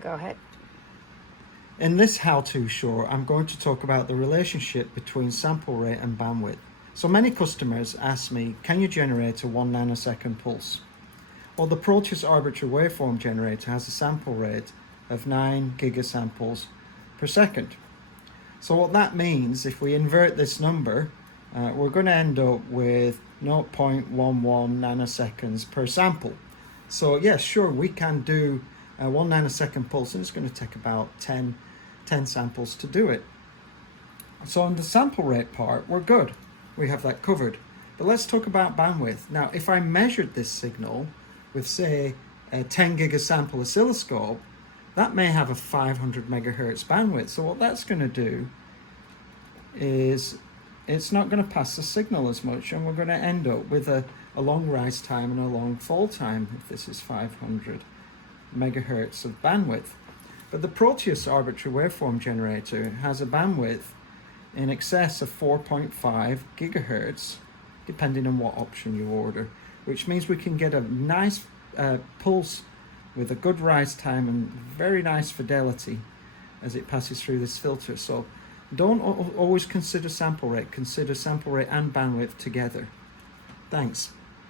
Go ahead. In this how-to show, I'm going to talk about the relationship between sample rate and bandwidth. So many customers ask me, can you generate a 1 nanosecond pulse? Well, the Proteus arbitrary waveform generator has a sample rate of 9 gigasamples per second. So what that means, if we invert this number, we're going to end up with 0.11 nanoseconds per sample. So yes, sure, we can do a 1 nanosecond pulse, and it's going to take about 10 samples to do it. So on the sample rate part, we're good. We have that covered. But let's talk about bandwidth. Now, if I measured this signal with, say, a 10 gigasample oscilloscope, that may have a 500 megahertz bandwidth. So what that's going to do is it's not going to pass the signal as much, and we're going to end up with a long rise time and a long fall time if this is 500 megahertz of bandwidth. But the Proteus arbitrary waveform generator has a bandwidth in excess of 4.5 gigahertz, depending on what option you order, which means we can get a nice pulse with a good rise time and very nice fidelity as it passes through this filter. So don't always consider sample rate, consider sample rate and bandwidth together. Thanks.